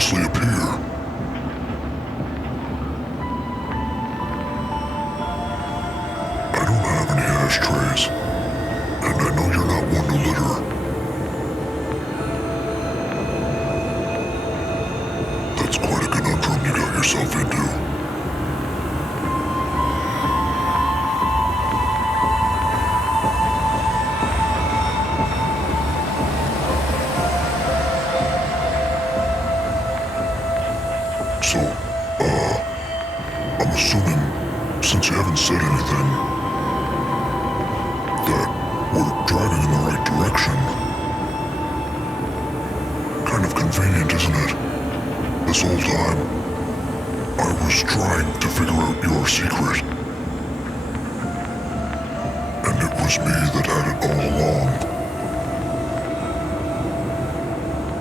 spontaneously appear. I don't have any ashtrays, and I know you're not one to litter. That's quite a conundrum you got yourself into. So, I'm assuming, since you haven't said anything, that we're driving in the right direction. Kind of convenient, isn't it? This whole time, I was trying to figure out your secret. And it was me that had it all along.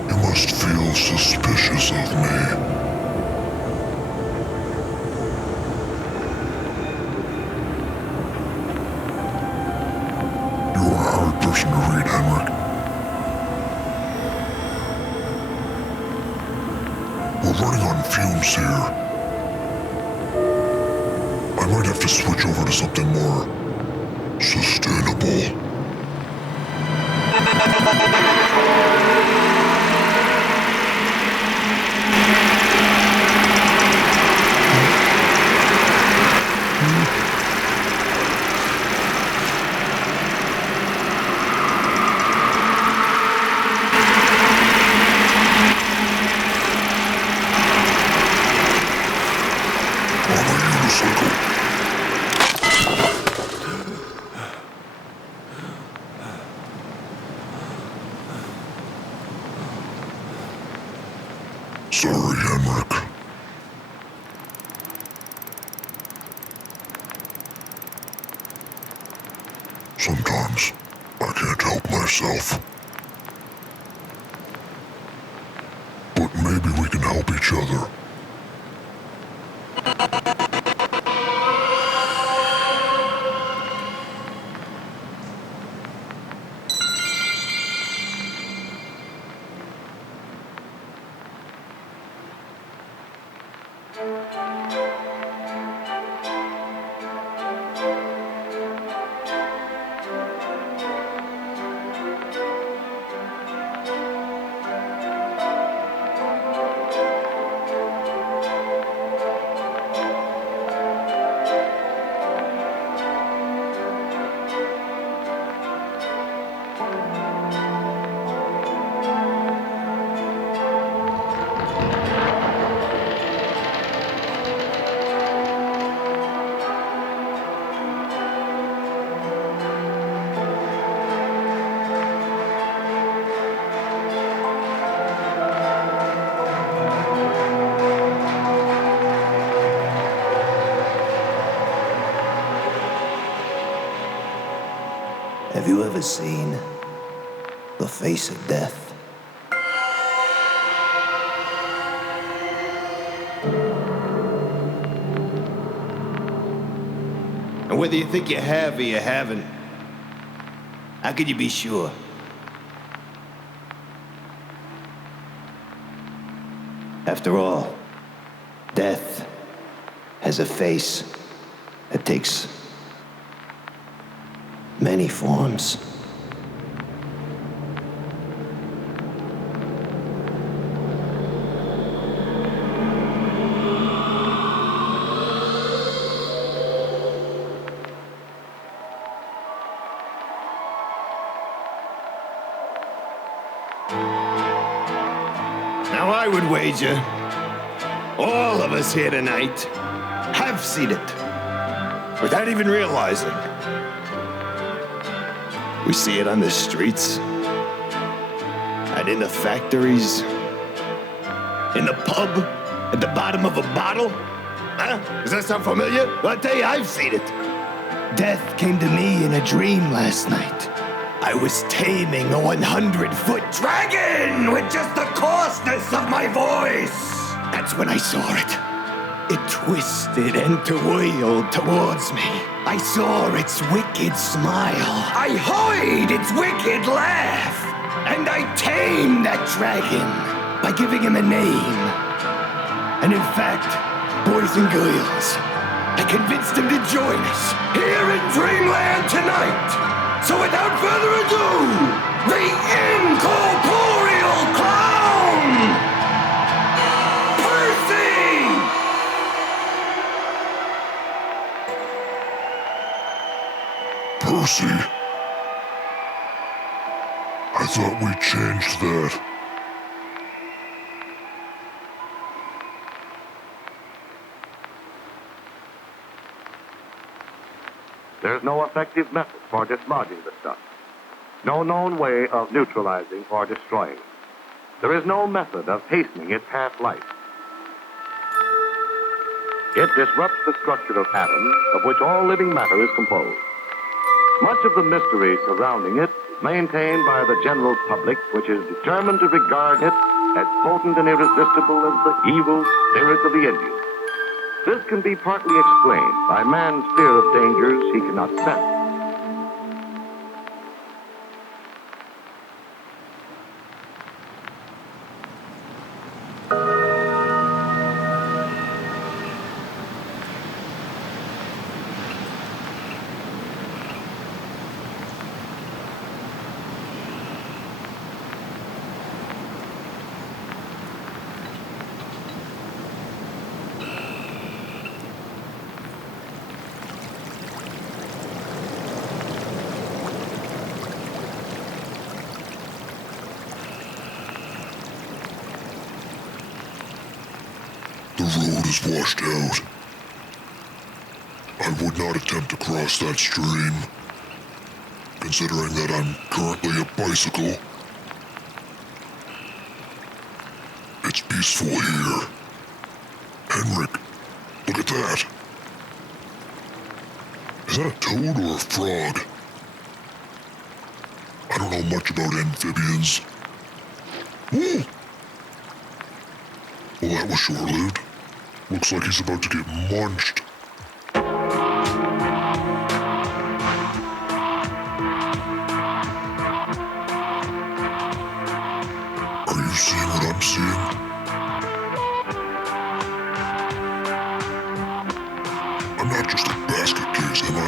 You must feel suspicious of me. Person to read, Henrik. We're running on fumes here. I might have to switch over to something more sustainable. Sorry, Henrik. Sometimes I can't help myself. But maybe we can help each other. Have you ever seen the face of death? And whether you think you have or you haven't, how can you be sure? After all, death has a face that takes many forms. Now I would wager all of us here tonight have seen it without even realizing. We see it on the streets, and in the factories, in the pub, at the bottom of a bottle. Huh? Does that sound familiar? Well, I tell you, I've seen it. Death came to me in a dream last night. I was taming a 100-foot dragon with just the coarseness of my voice. That's when I saw it. It twisted and wailed towards me. I saw its wicked smile. I heard its wicked laugh. And I tamed that dragon. by giving him a name. And in fact, boys and girls, I convinced him to join us here in Dreamland tonight. So without further ado, the incorporeal clown, Percy! Percy. I thought we changed that. There's no effective method for dislodging the stuff. No known way of neutralizing or destroying it. There is no method of hastening its half-life. It disrupts the structure of atoms of which all living matter is composed. Much of the mystery surrounding it is maintained by the general public, which is determined to regard it as potent and irresistible as the evil spirits of the Indians. This can be partly explained by man's fear of dangers he cannot sense. The road is washed out. I would not attempt to cross that stream, considering that I'm currently a bicycle. It's peaceful here. Henrik, look at that. Is that a toad or a frog? I don't know much about amphibians. Ooh! Well, that was short-lived. Looks like he's about to get munched. Are you seeing what I'm seeing? I'm not just a basket case, am I?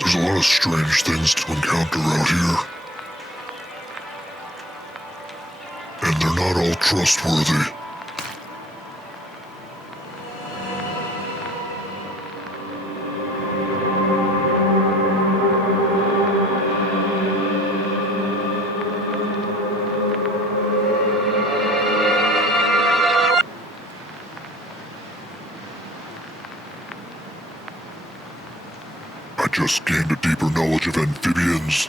There's a lot of strange things to encounter out here. And they're not all trustworthy. just gained a deeper knowledge of amphibians.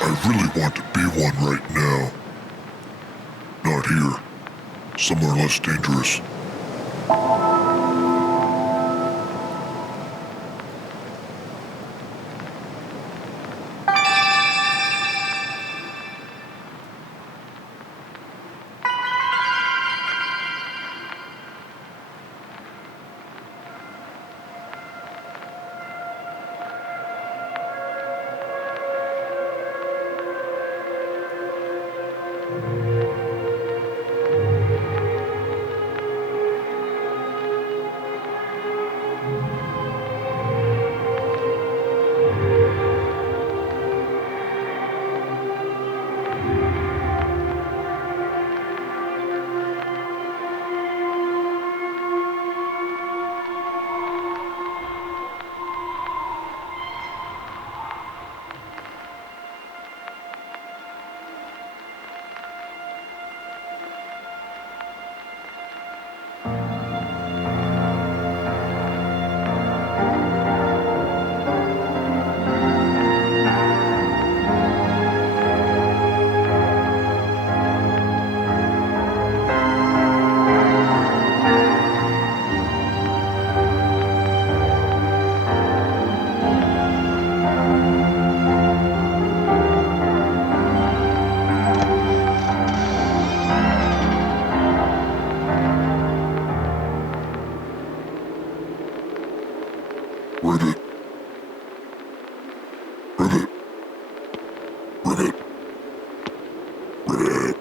I really want to be one right now. Not here. Somewhere less dangerous. Ribbit. Ribbit. Ribbit. Ribbit.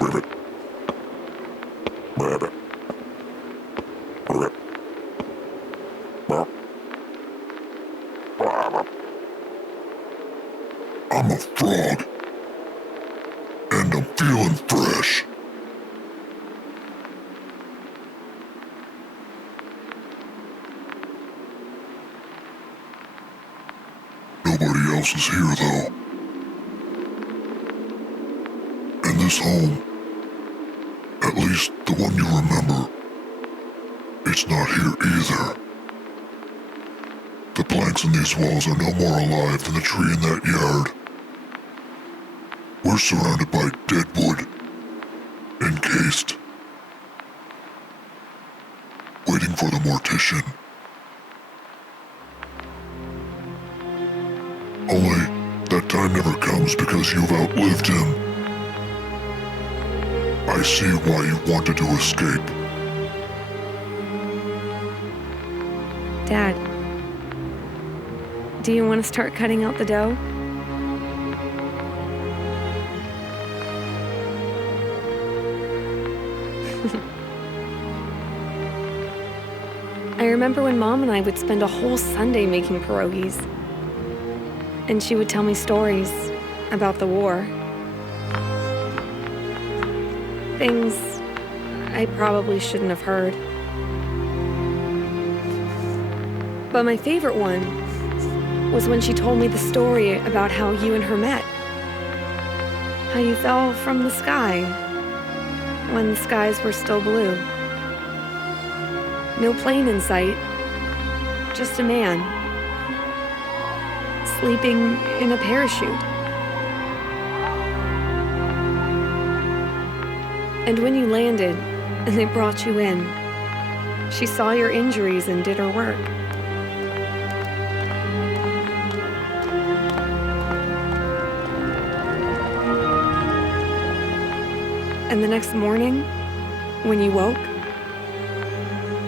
Ribbit. Ribbit. Ribbit. I'm a frog. And I'm feeling fresh. Nobody else is here, though. And this home, at least the one you remember, it's not here either. The planks in these walls are no more alive than the tree in that yard. We're surrounded by dead wood, encased, waiting for the mortician. Only that time never comes because you've outlived him. I see why you wanted to escape. Dad, do you want to start cutting out the dough? I remember when Mom and I would spend a whole Sunday making pierogies. And she would tell me stories about the war. Things I probably shouldn't have heard. But my favorite one was when she told me the story about how you and her met. How you fell from the sky when the skies were still blue. No plane in sight, just a man sleeping in a parachute. And when you landed and they brought you in, she saw your injuries and did her work. And the next morning, when you woke,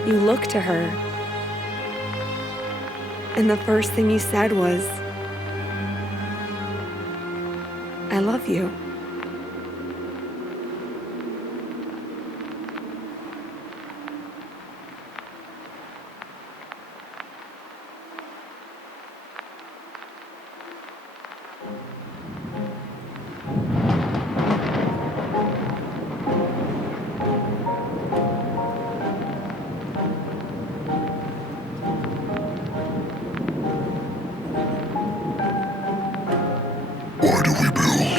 you looked to her, and the first thing you said was, I love you. Why do we build?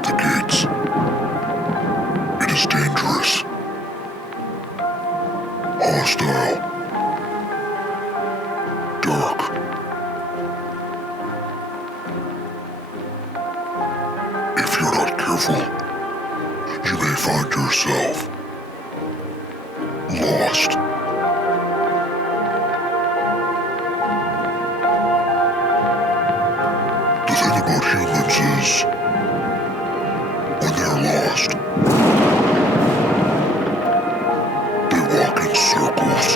at the gates. It is dangerous. Hostile. Dark. If you're not careful, you may find yourself lost. The thing about humans is, when they're lost, they walk in circles.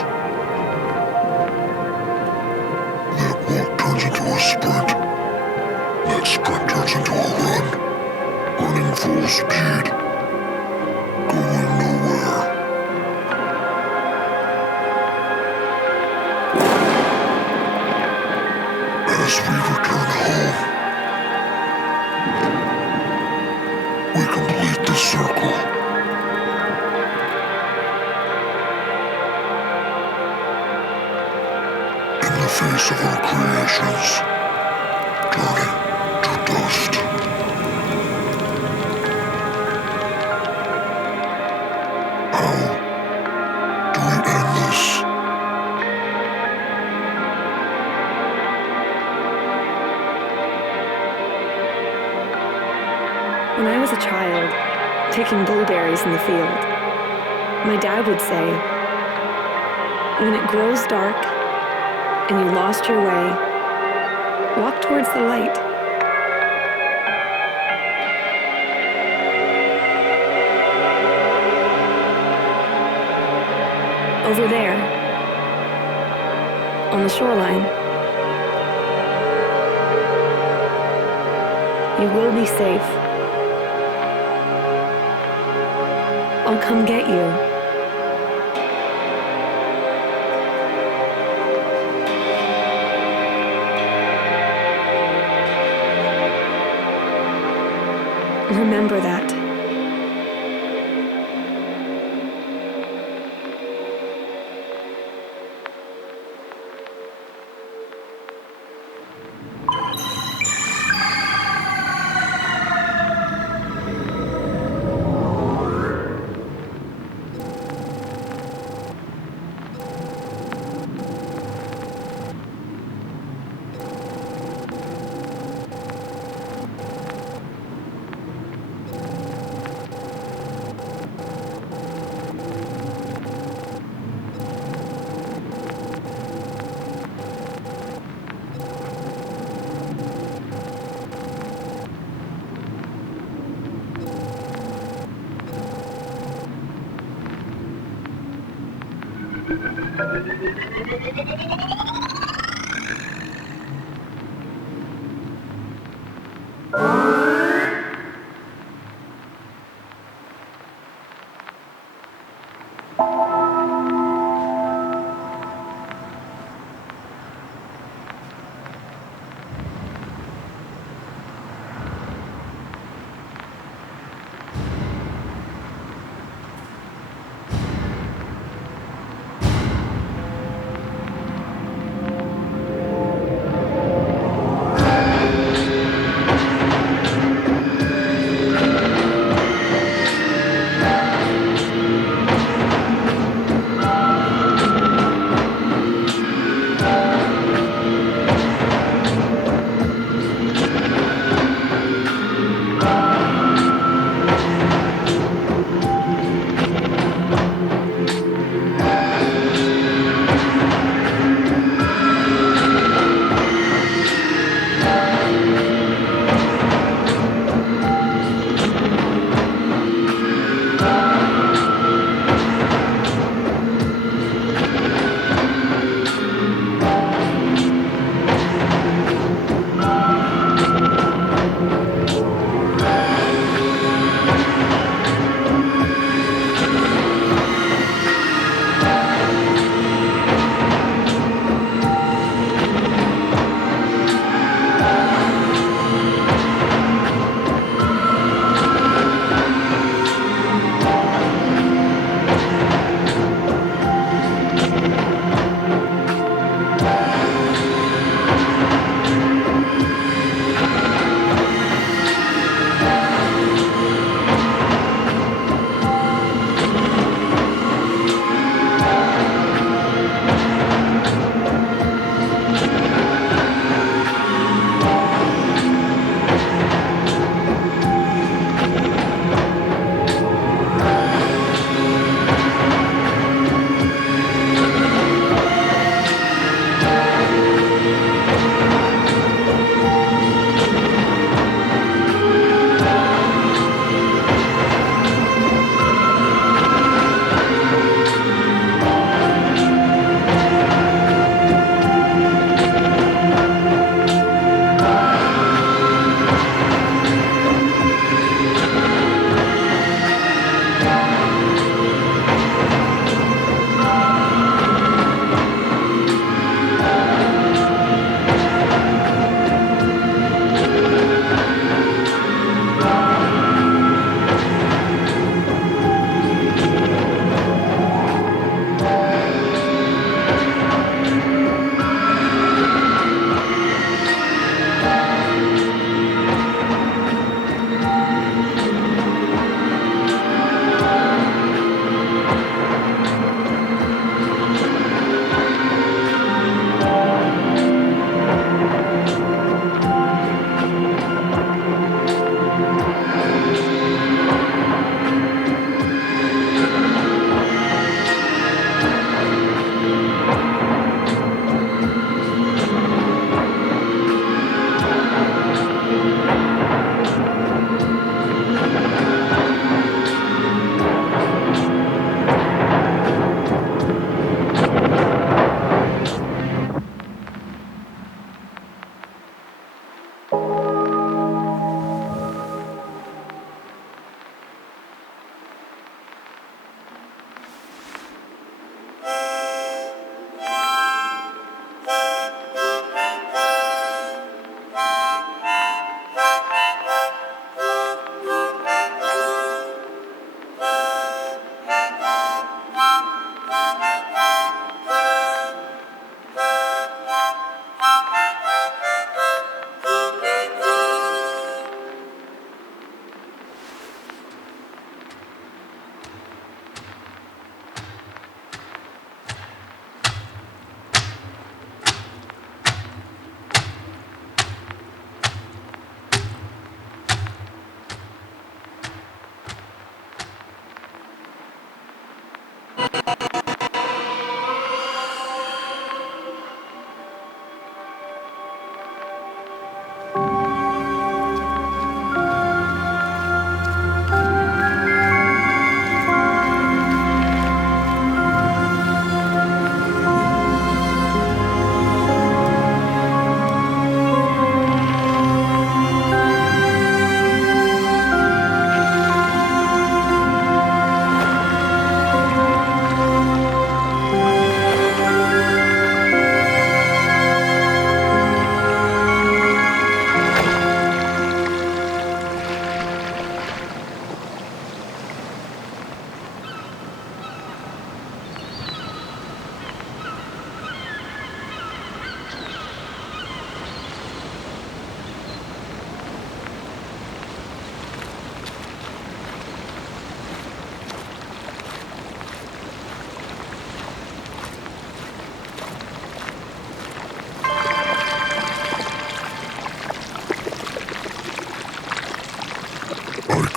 That walk turns into a sprint. That sprint turns into a run. Running full speed. Going nowhere. As we return home, we complete the circle. In the face of our creations, turning to dust. How do we end this? When I was a child, taking blueberries in the field, my dad would say, when it grows dark and you lost your way, walk towards the light. Over there, on the shoreline, you will be safe. I'll come get you. Remember that.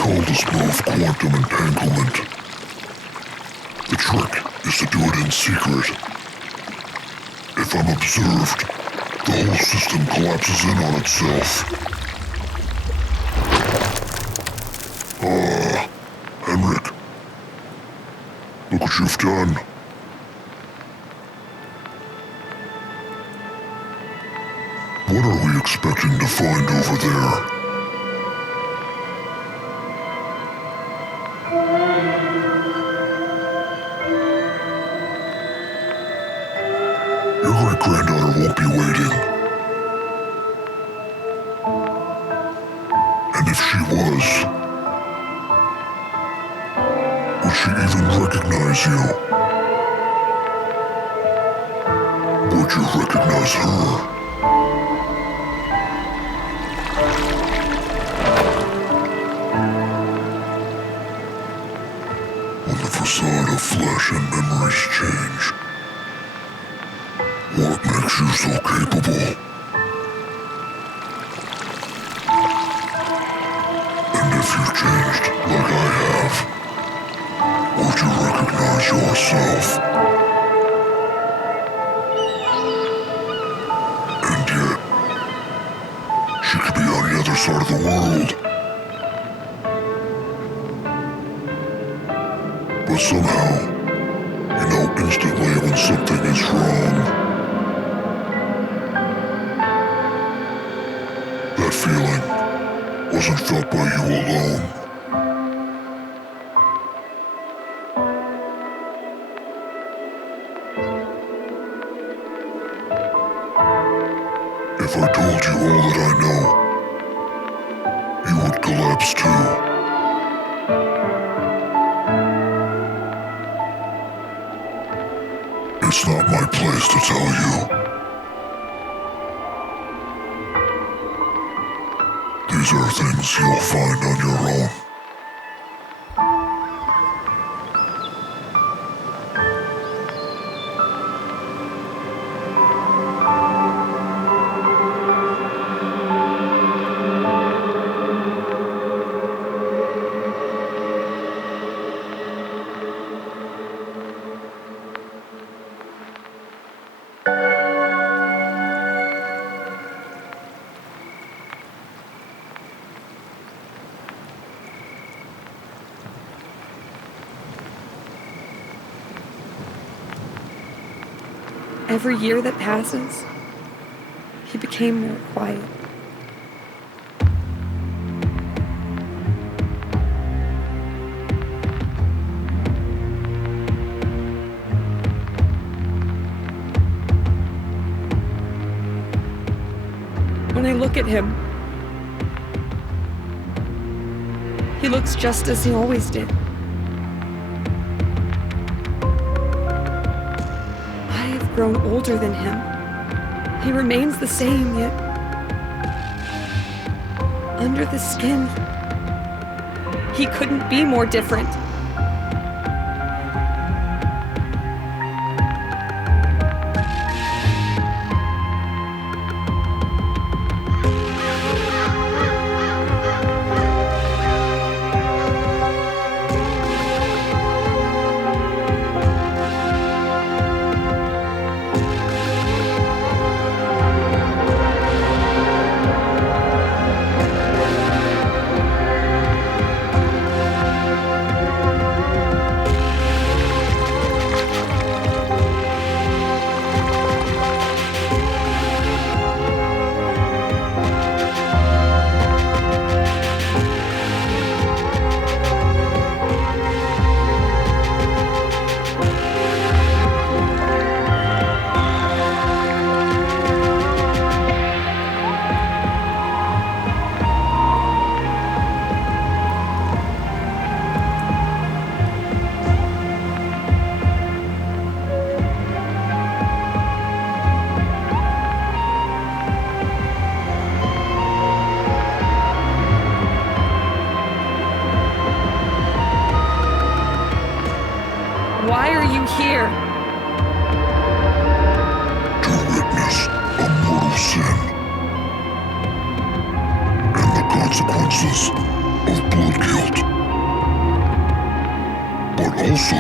call this move quantum entanglement. The trick is to do it in secret. If I'm observed, the whole system collapses in on itself. Henrik. Look what you've done. What are we expecting to find over there? Your great-granddaughter won't be waiting. And if she was, would she even recognize you? Would you recognize her? When the facade of flesh and memories change, what makes you so capable? And if you changed like I have, would you recognize yourself? And yet, she could be on the other side of the world. But somehow, you know instantly when something is wrong. That feeling wasn't felt by you alone. If I told you all that I know, you would collapse too. It's not my place to tell you. These are things you'll find on your own. Every year that passes, he became more quiet. When I look at him, he looks just as he always did. Grown older than him. He remains the same, yet under the skin, he couldn't be more different. Why are you here? To witness a mortal sin and the consequences of blood guilt. Also,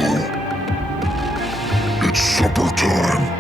it's supper time.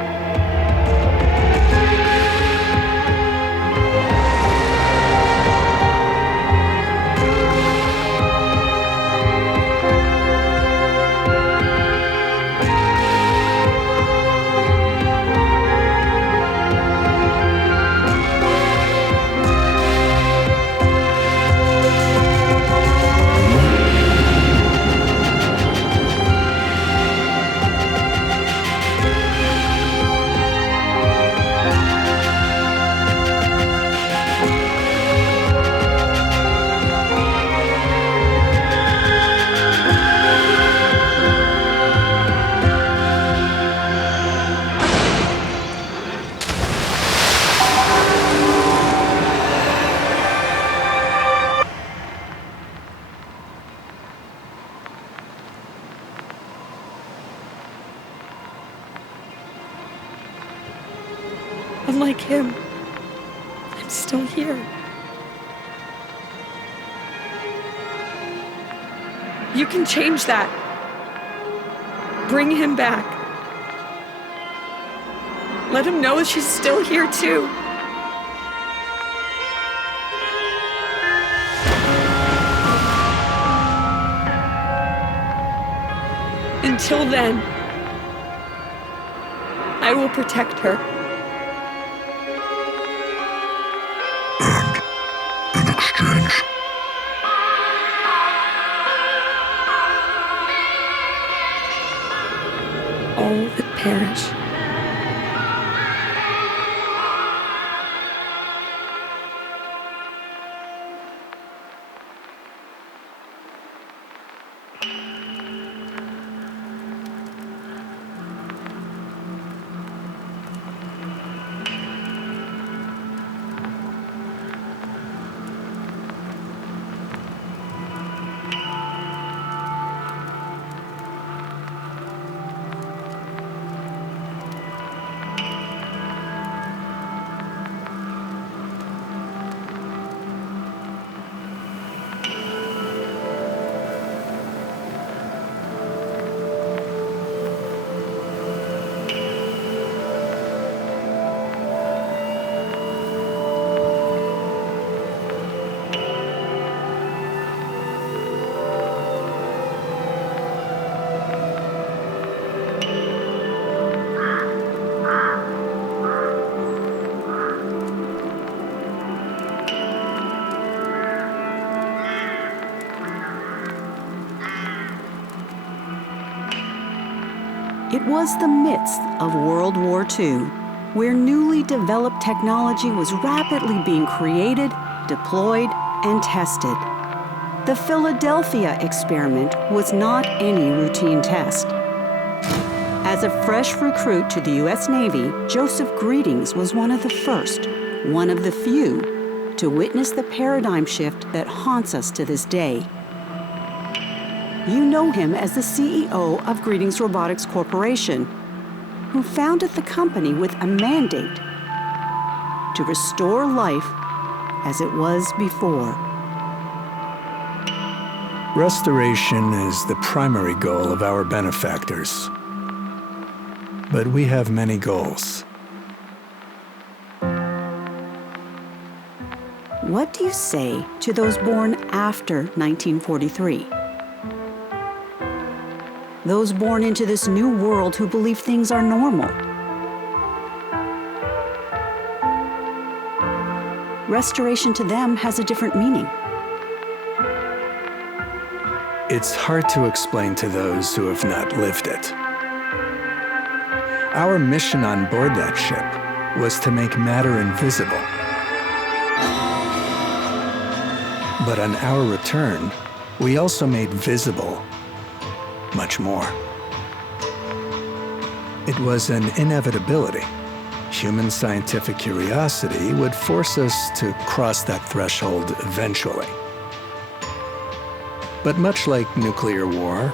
Unlike him, I'm still here. You can change that. Bring him back. Let him know she's still here too. Until then, I will protect her. In exchange, All that perish. It was the midst of World War II, where newly developed technology was rapidly being created, deployed, and tested. The Philadelphia experiment was not any routine test. As a fresh recruit to the U.S. Navy, Joseph Greetings was one of the first, one of the few, to witness the paradigm shift that haunts us to this day. You know him as the CEO of Greetings Robotics Corporation, who founded the company with a mandate to restore life as it was before. Restoration is the primary goal of our benefactors. But we have many goals. What do you say to those born after 1943? Those born into this new world who believe things are normal. Restoration to them has a different meaning. It's hard to explain to those who have not lived it. Our mission on board that ship was to make matter invisible. But on our return, we also made visible much more. It was an inevitability. Human scientific curiosity would force us to cross that threshold eventually. But much like nuclear war,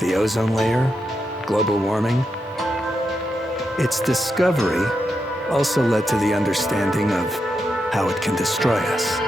the ozone layer, global warming, its discovery also led to the understanding of how it can destroy us.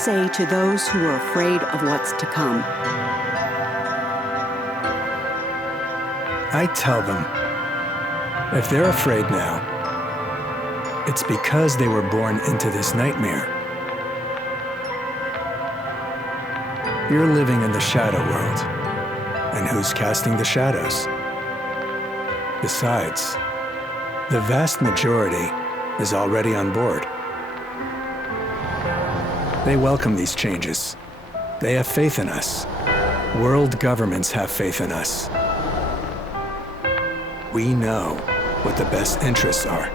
say to those who are afraid of what's to come? I tell them, if they're afraid now, it's because they were born into this nightmare. You're living in the shadow world, and who's casting the shadows? Besides, the vast majority is already on board. They welcome these changes. They have faith in us. World governments have faith in us. We know what the best interests are.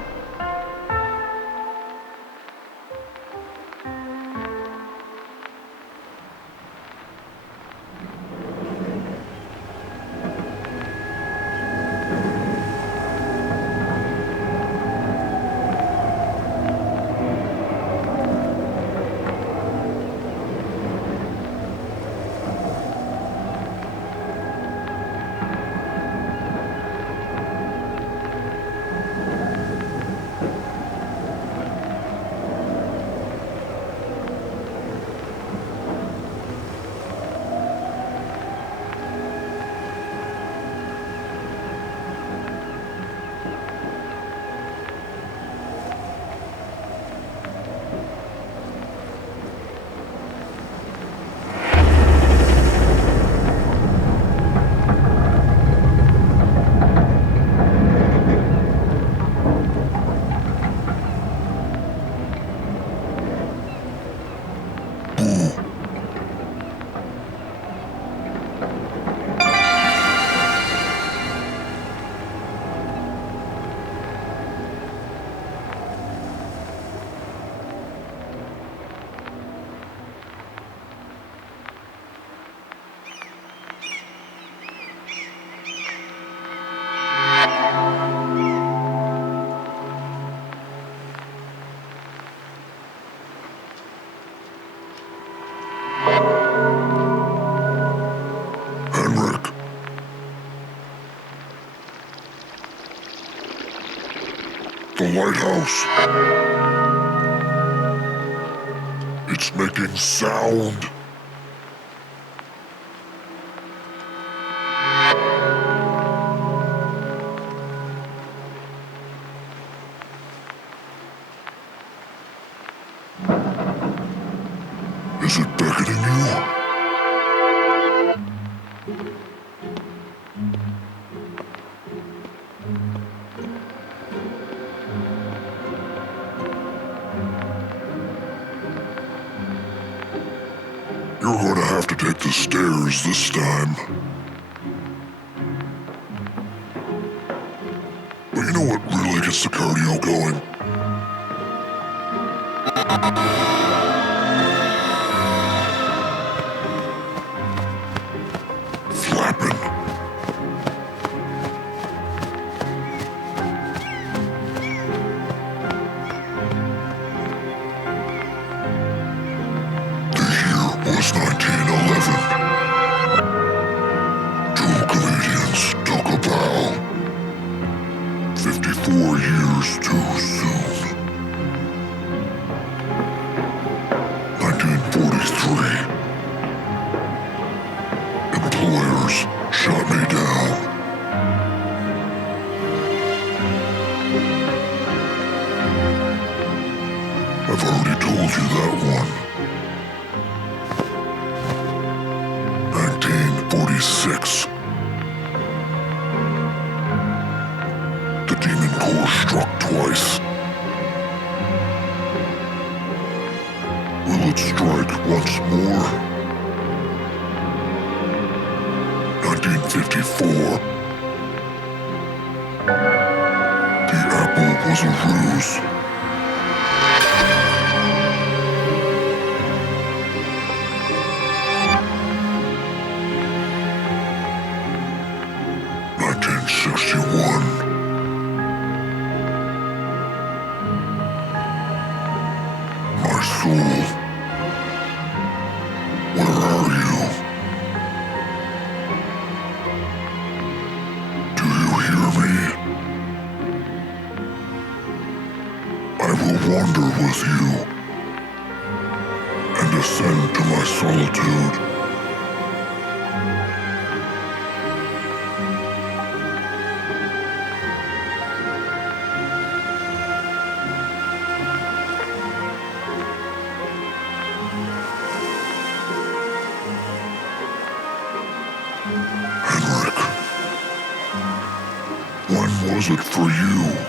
Henrik. The lighthouse. It's making sound. Is it beckoning you? You're going to have to take the stairs this time. But you know what really gets the cardio going? Flapping. Was 1911. Two Canadians took a bow. 54 years too soon. 1943. Employers shot me down. I've already told you that one. 1946. The Demon Core struck twice. Will it strike once more? 1954. The apple was a ruse. My soul, where are you? Do you hear me? I will wander with you and ascend solitude. Henrik, when was it for you?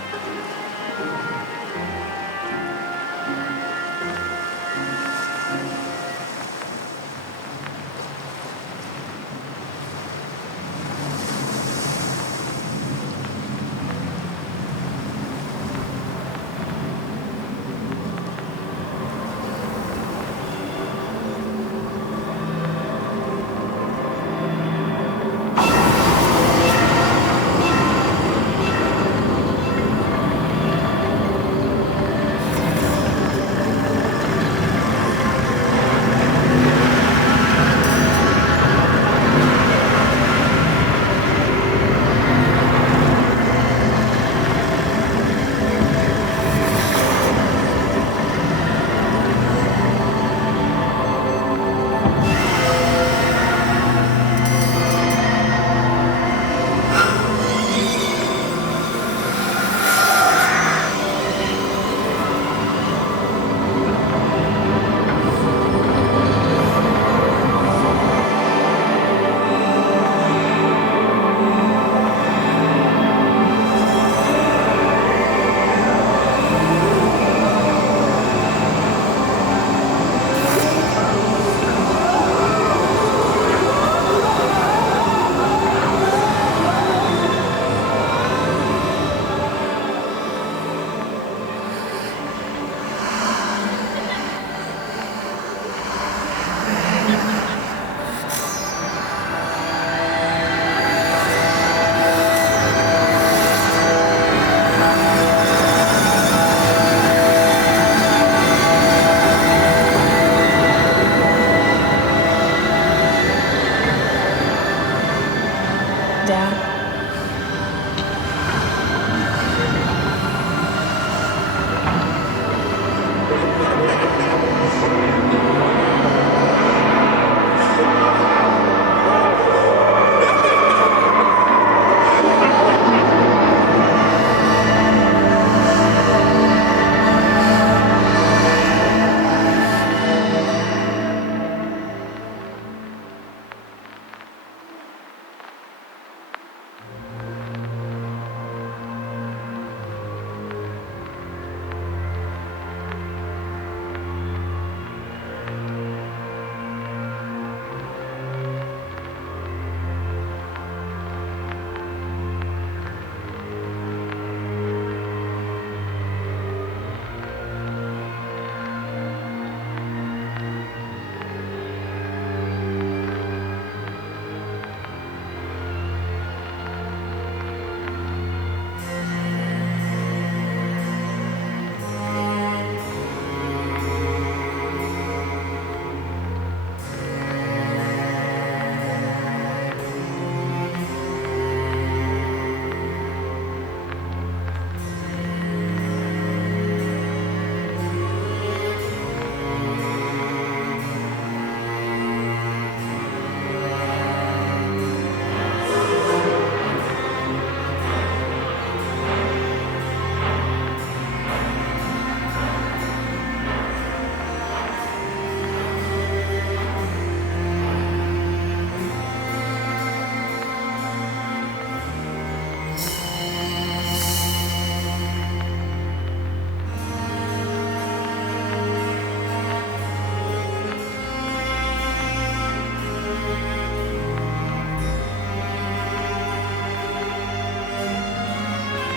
Dad?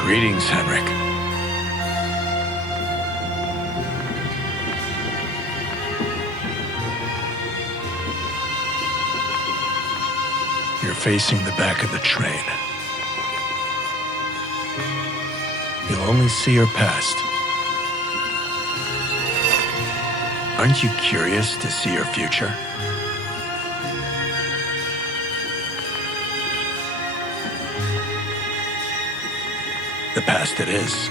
Greetings, Henrik. You're facing the back of the train. You'll only see your past. Aren't you curious to see your future? The past it is.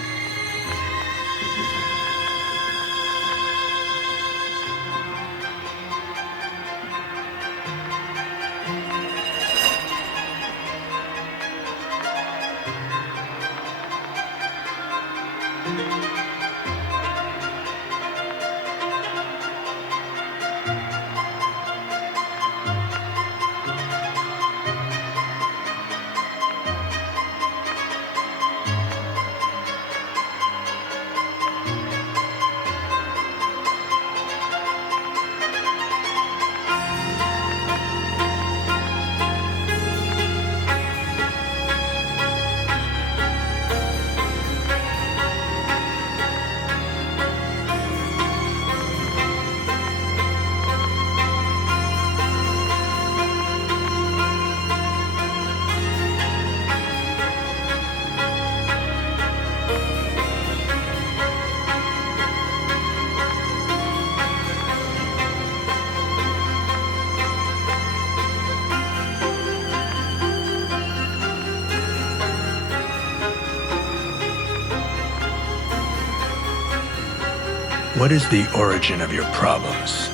What is the origin of your problems?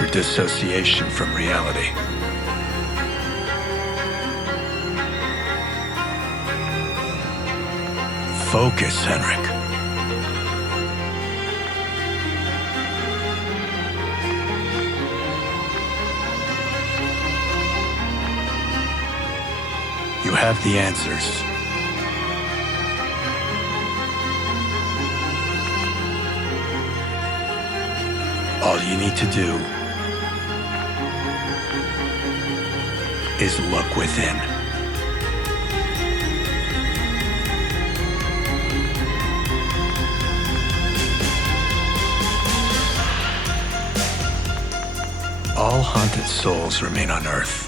Your dissociation from reality. Focus, Henrik. You have the answers. All you need to do is look within. All haunted souls remain on Earth.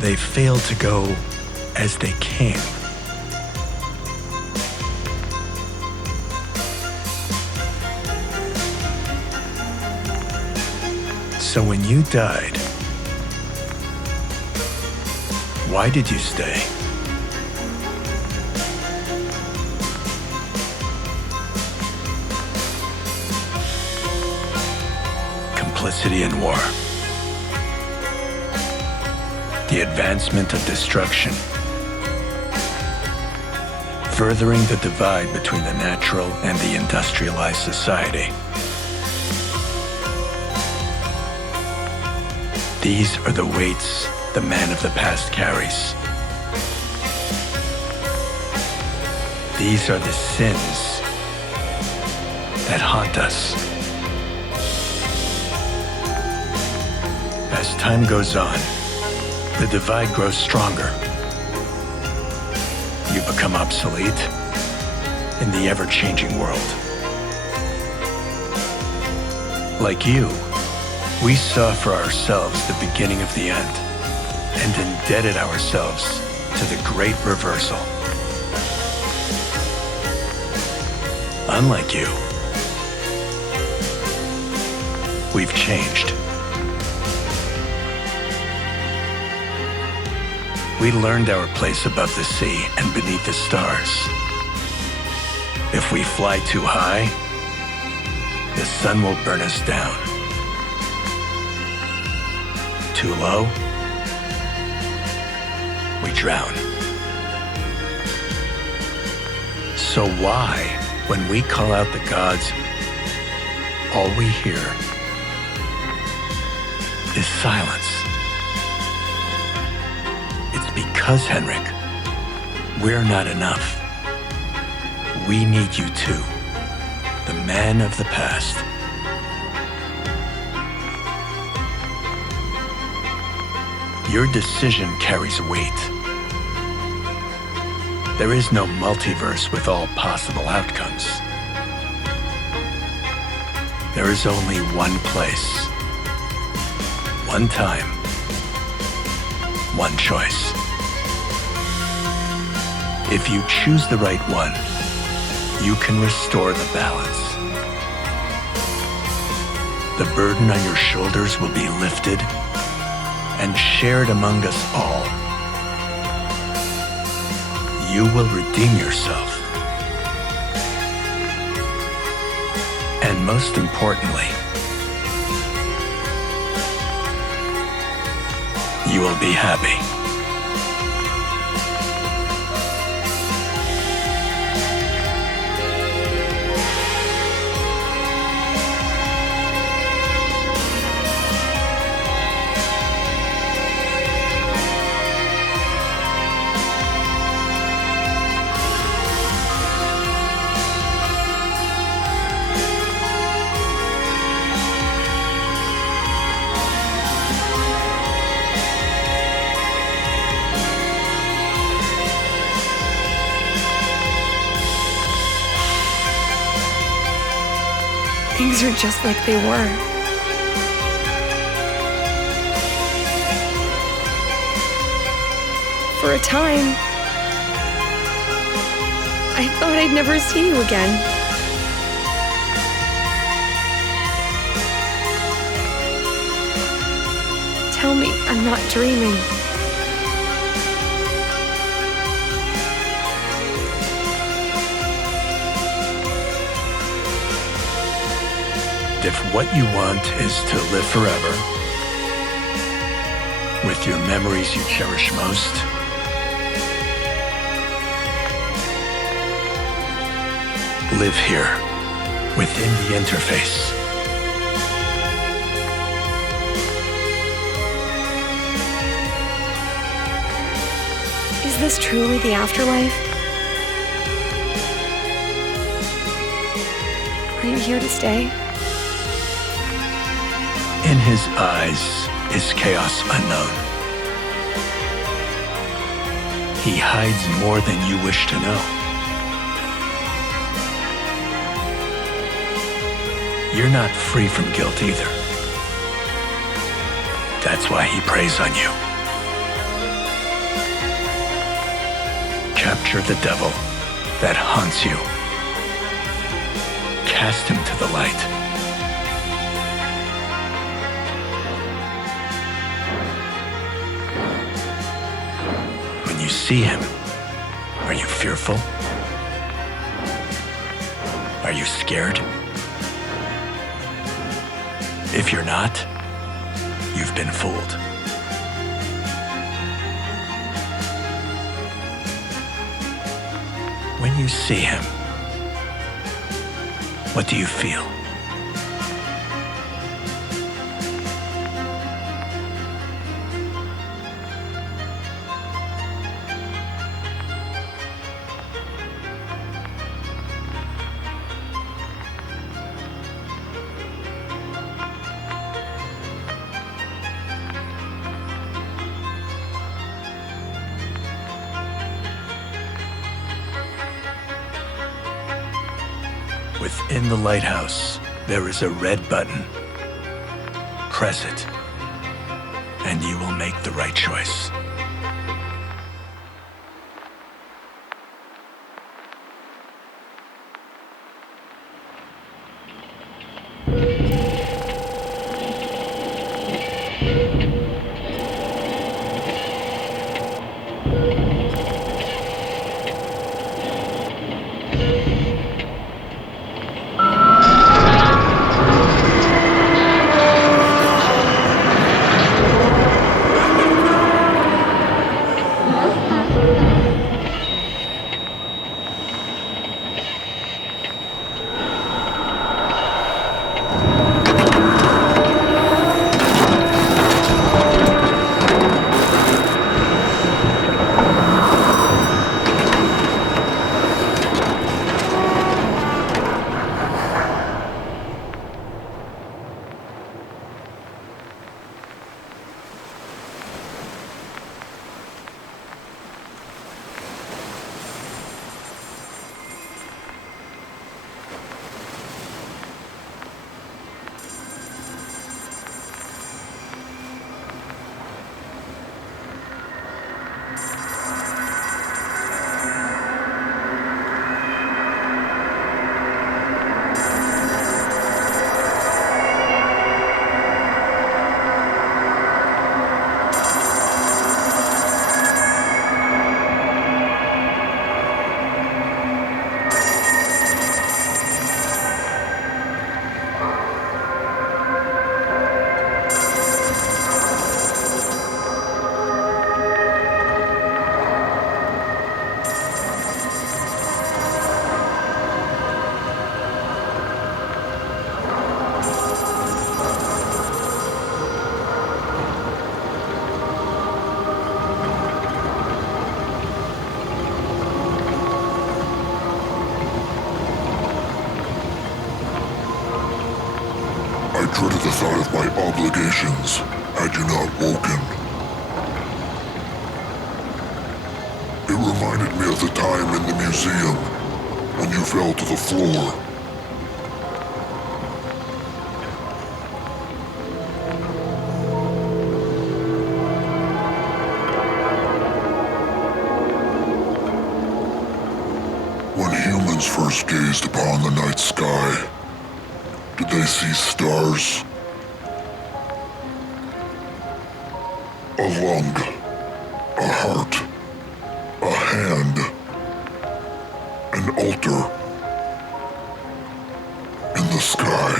They fail to go as they came. So when you died, why did you stay? Complicity in war. The advancement of destruction. Furthering the divide between the natural and the industrialized society. These are the weights the man of the past carries. These are the sins that haunt us. As time goes on, the divide grows stronger. You become obsolete in the ever-changing world. Like you, we saw for ourselves the beginning of the end and indebted ourselves to the great reversal. Unlike you, we've changed. We learned our place above the sea and beneath the stars. If we fly too high, the sun will burn us down. Too low, we drown. So why, when we call out the gods, all we hear is silence? It's because, Henrik, we're not enough. We need you too, the man of the past. Your decision carries weight. There is no multiverse with all possible outcomes. There is only one place, one time, one choice. If you choose the right one, you can restore the balance. The burden on your shoulders will be lifted and shared among us all. You will redeem yourself. And most importantly, you will be happy. Things are just like they were. For a time, I thought I'd never see you again. Tell me I'm not dreaming. If what you want is to live forever, with your memories you cherish most, live here, within the interface. Is this truly the afterlife? Are you here to stay? In his eyes is chaos unknown. He hides more than you wish to know. You're not free from guilt either. That's why he preys on you. Capture the devil that haunts you. Cast him to the light. When you see him, are you fearful? Are you scared? If you're not, you've been fooled. When you see him, what do you feel? Within the lighthouse, there is a red button. Press it, and you will make the right choice. I dreaded the thought of my obligations had you not woken. It reminded me of the time in the museum when you fell to the floor. When humans first gazed upon the night sky, did they see stars? A lung, a heart, a hand, an altar in the sky.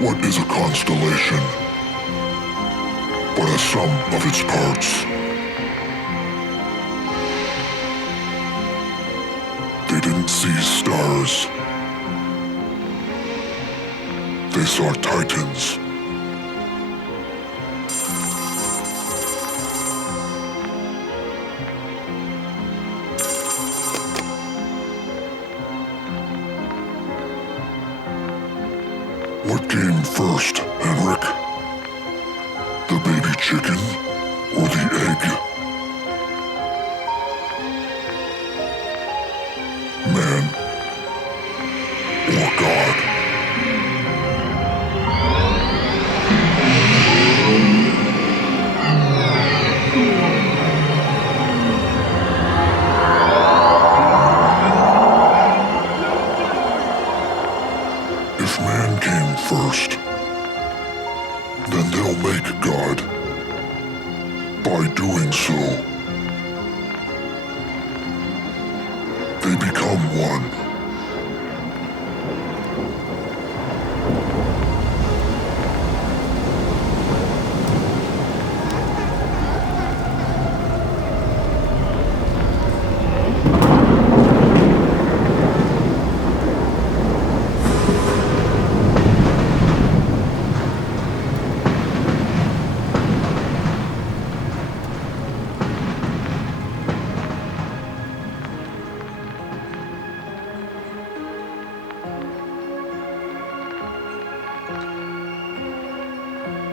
What is a constellation but a sum of its parts? They didn't see stars. They saw titans. What came first, Henrik? The baby chicken or the egg? Man or God? If man came first, then they'll make God. By doing so, they become one.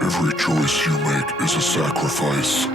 Every choice you make is a sacrifice.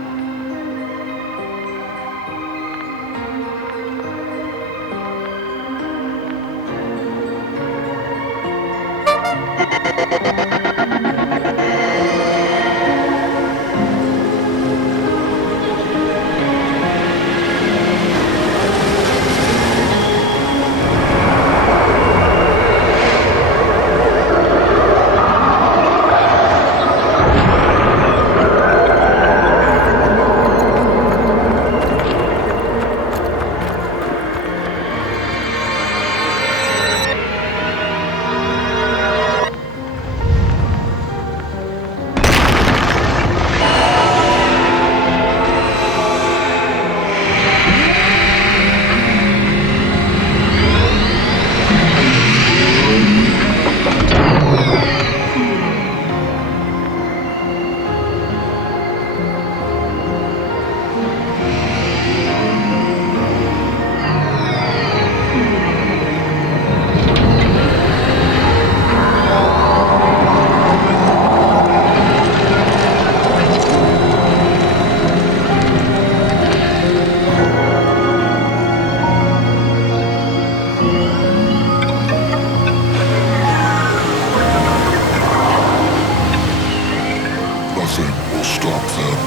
Nothing will stop them.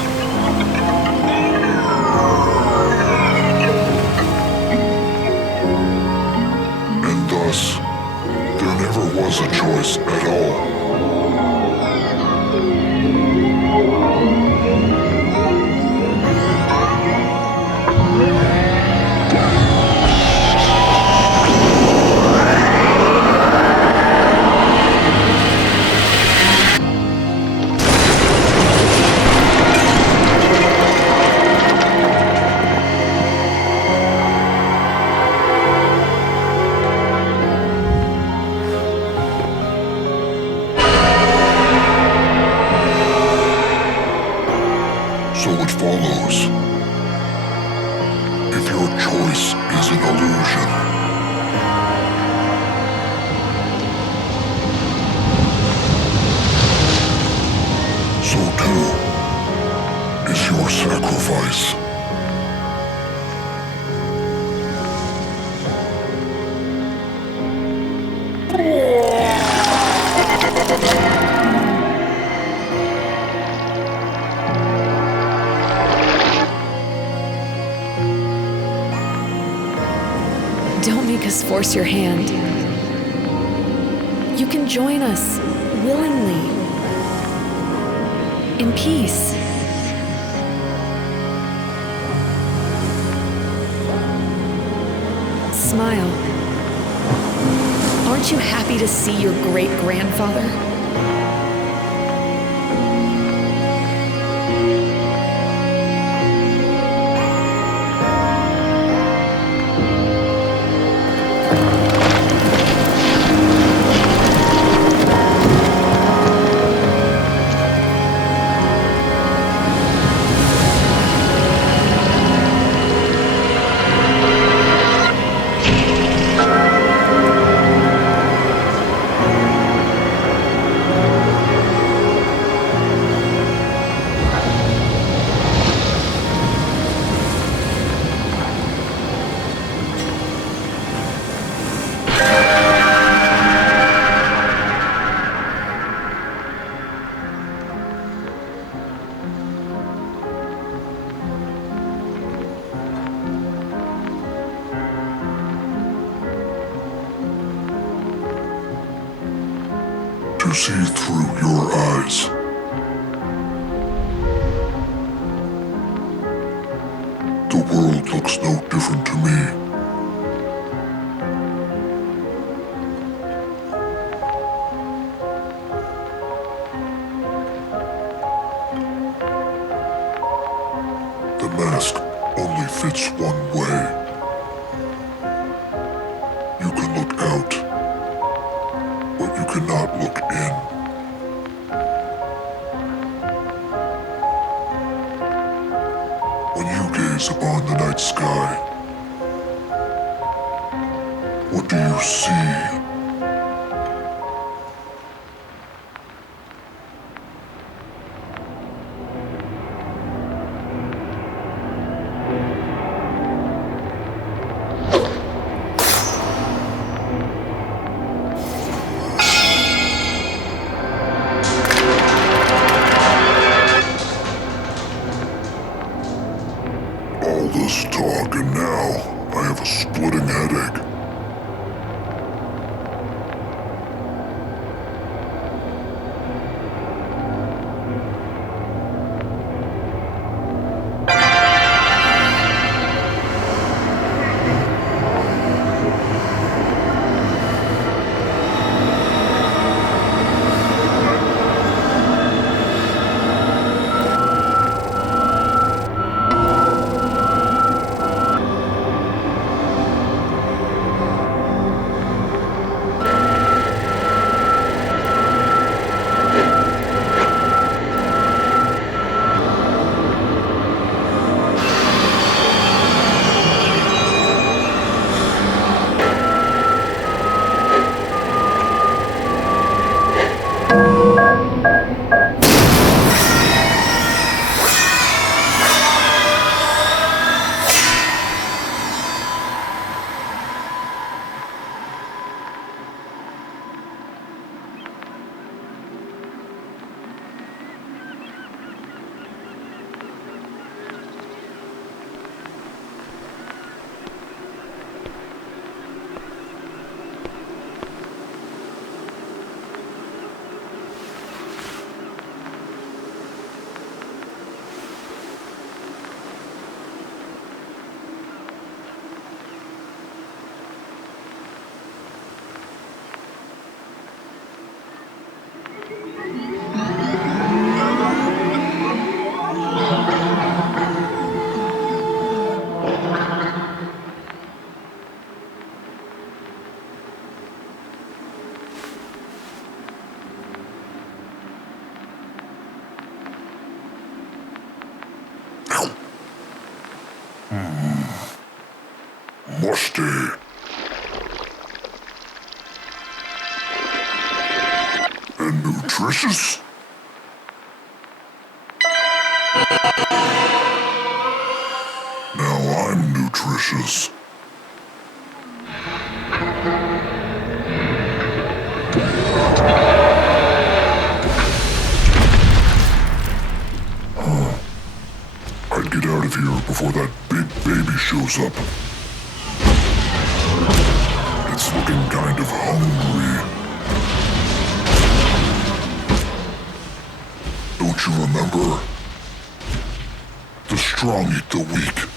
And thus, there never was a choice at all. So it follows, if your choice is an illusion, so too is your sacrifice. Don't make us force your hand. You can join us willingly, in peace. Smile. Aren't you happy to see your great-grandfather? To see through your eyes. The world looks no different to me. The mask only fits one way. You can look out, but you cannot look in. When you gaze upon the night sky, what do you see? All this talk and now I have a splitting headache. Musty. And nutritious? Now I'm nutritious. I'd get out of here before that big baby shows up. It's looking kind of hungry. Don't you remember? The strong eat the weak,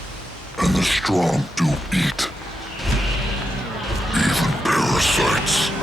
and the strong do eat. Even parasites.